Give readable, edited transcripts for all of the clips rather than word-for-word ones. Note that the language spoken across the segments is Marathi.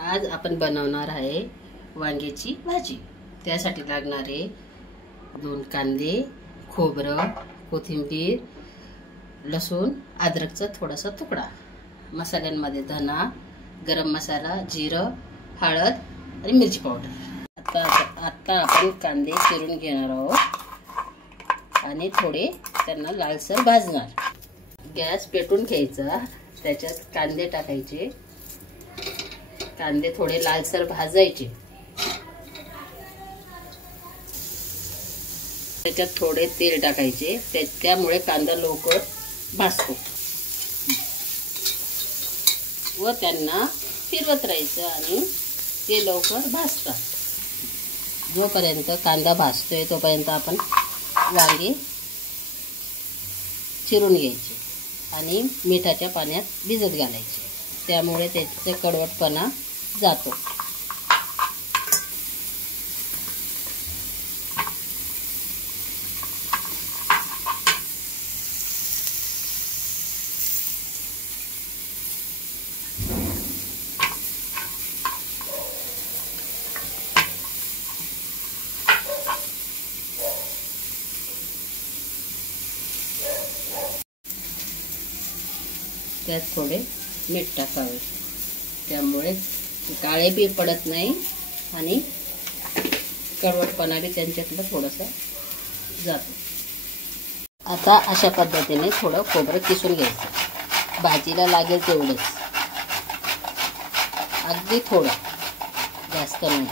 आज आपण बनवणार आहे वांग्याची भाजी। त्यासाठी लागणारे 2 कांदे, खोबरं, कोथिंबीर, लसूण, अद्रकचा थोडासा तुकडा, मसाल्यांमध्ये धना, गरम मसाला, जिरं, हळद आणि मिरची पावडर। आता आपण कांदे चिरून घेणार आहोत आणि थोडे त्यांना लालसर भाजणार। गॅस पेटवून घ्यायचा, त्याच्यात कांदे टाकायचे, कांदे थोडे लालसर भाजायचे, त्याच्यात थोडे तेल टाकायचे, त्यामुळे कांदा लवकर भाजतो व त्यांना फिरवत राहायचं आणि ते लवकर भाजतात। जोपर्यंत कांदा भाजतोय तोपर्यंत आपण वांगे चिरून घ्यायचे आणि मिठाच्या पाण्यात भिजत घालायचे, त्यामुळे त्याचे कडवटपणा जातो। त्यात थोडे मीठ टाकावे, त्यामुळे काळे बी पडत नाही आणि कडवटपणा बी त्यांच्यातलं थोडंसं जातो। आता अशा पद्धतीने थोडं खोबरं किसून घ्यायचं, भाजीला लागेल तेवढंच, अगदी थोडं, जास्त नाही।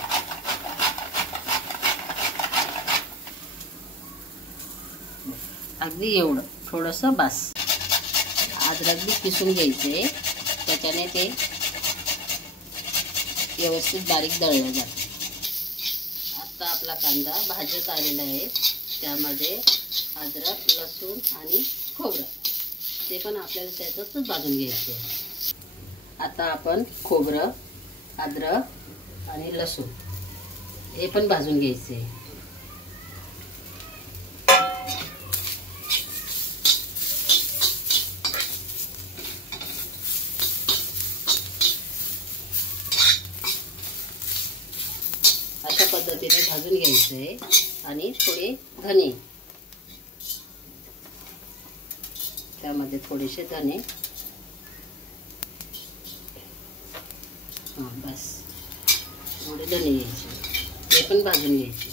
अगदी एवढं थोडंसं बस। अद्रक बी किसून घ्यायचे, त्याच्याने ते व्यवस्थित बारीक दळलं जातं। आता आपला कांदा भाजत आलेला आहे, त्यामध्ये अद्रक, लसूण आणि खोबरं ते पण आपल्याला त्याच्यातच भाजून घ्यायचे आहे। आता आपण खोबरं, अद्रक आणि लसूण हे पण भाजून घ्यायचे। अशा पद्धतीने भाजून घ्यायचे आणि थोडे धने, त्यामध्ये थोडेसे धने, बस थोडे धने घ्यायचे, ते पण भाजून घ्यायचे।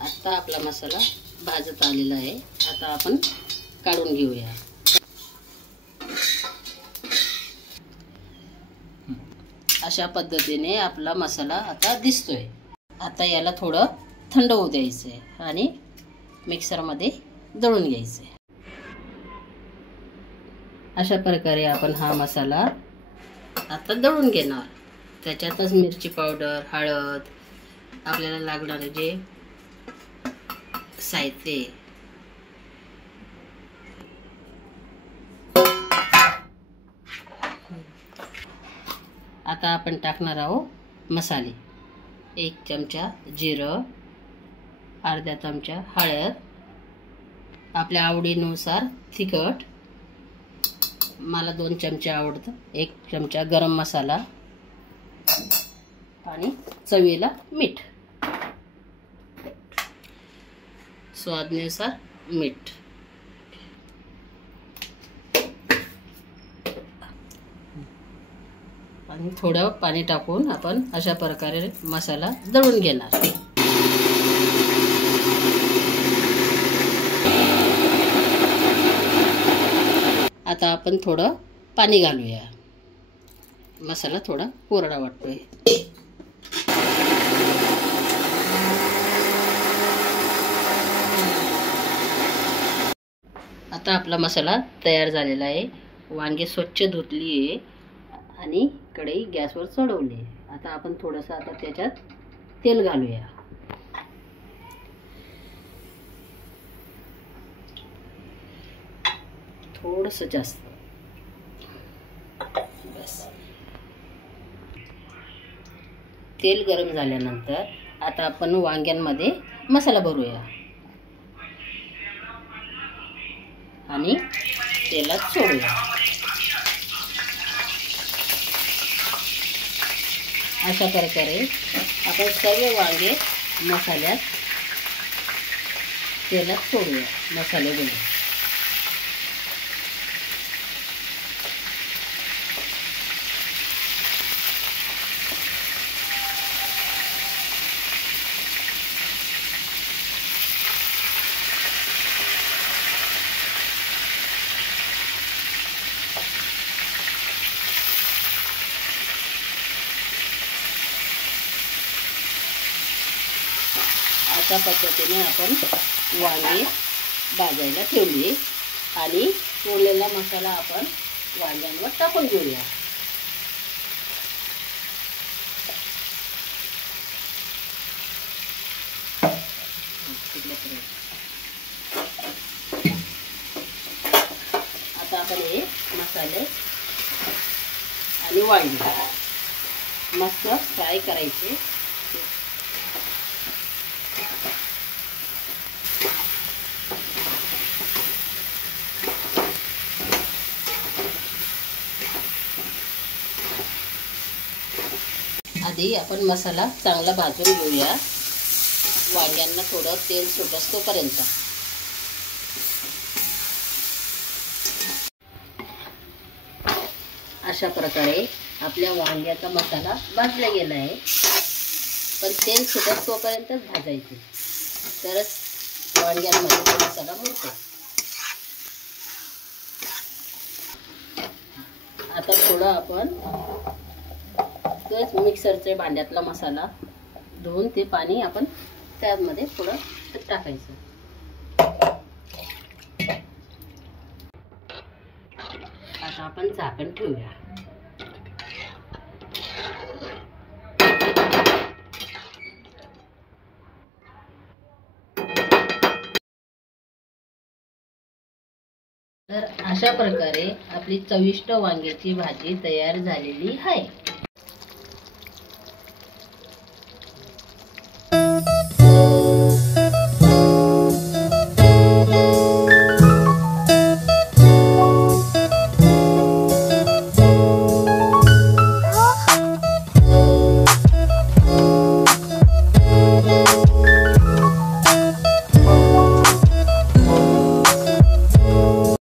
आता आपला मसाला भाजत आलेला आहे, आता आपण काढून घेऊया। अशा पद्धतीने आपला मसाला आता दिसतोय। आता याला थोडं थंड होऊ द्यायचंय आणि मिक्सरमध्ये दळून घ्यायचंय। अशा प्रकारे आपण हा मसाला आता दळून घेणार। त्याच्यातच मिरची पावडर, हळद, आपल्याला लागणारे जे साहित्य, आता आपण टाकणार आहोत मसाले। 1 चमचा जिरं, अर्धा चमचा हळद, आपल्या आवडीनुसार तिखट, मला 2 चमचे आवडतं, 1 चमचा गरम मसाला आणि चवीला मीठ, स्वादानुसार मीठ। आणि थोडं पाणी टाकून आपण अशा प्रकारे मसाला दळून घेणार। आता आपण थोडं पाणी घालूया, मसाला थोडा कोरडा वाटतोय। आता आपला मसाला तयार झालेला आहे। वांगे स्वच्छ धुतली आहे आणि कढई गॅसवर चढवली। आता आपण थोडंसं आता त्याच्यात तेल घालूया, थोडंसं जास्त, बस। तेल गरम झाल्यानंतर आता आपण वांग्यांमध्ये मसाला भरूया आणि तेलात सोडूया। अशा प्रकारे आपण सर्व वांगे मसाल्यात तेलात सोडूया मसाले बनवून. अशा पद्धतीने आपण वांगी भाजायला ठेवली आणि उरलेला मसाला आपण वांग्यांवर टाकून घेऊया. आता आपण हे मसाले आणि वांगी मस्त फ्राय करायचे. आधी आपण मसाला चांगला भाजून घेऊया, वांग्यांना थोडं तेल सुटस तोपर्यंत. अशा प्रकारे आपल्या वांग्याचा मसाला भाजला गेला आहे, पण तेल सुटस तोपर्यंतच भाजायचे, तरच वांग्यांमध्ये मसाला मुरतो. आता थोडं आपण मिक्सरचे भांड्यातला मसाला धुवून ते पाणी आपण त्यामध्ये थोडं टाकायचं. आता आपण झाकण ठेवूया. तर अशा प्रकारे आपली चविष्ट वांग्याची भाजी तयार झालेली आहे.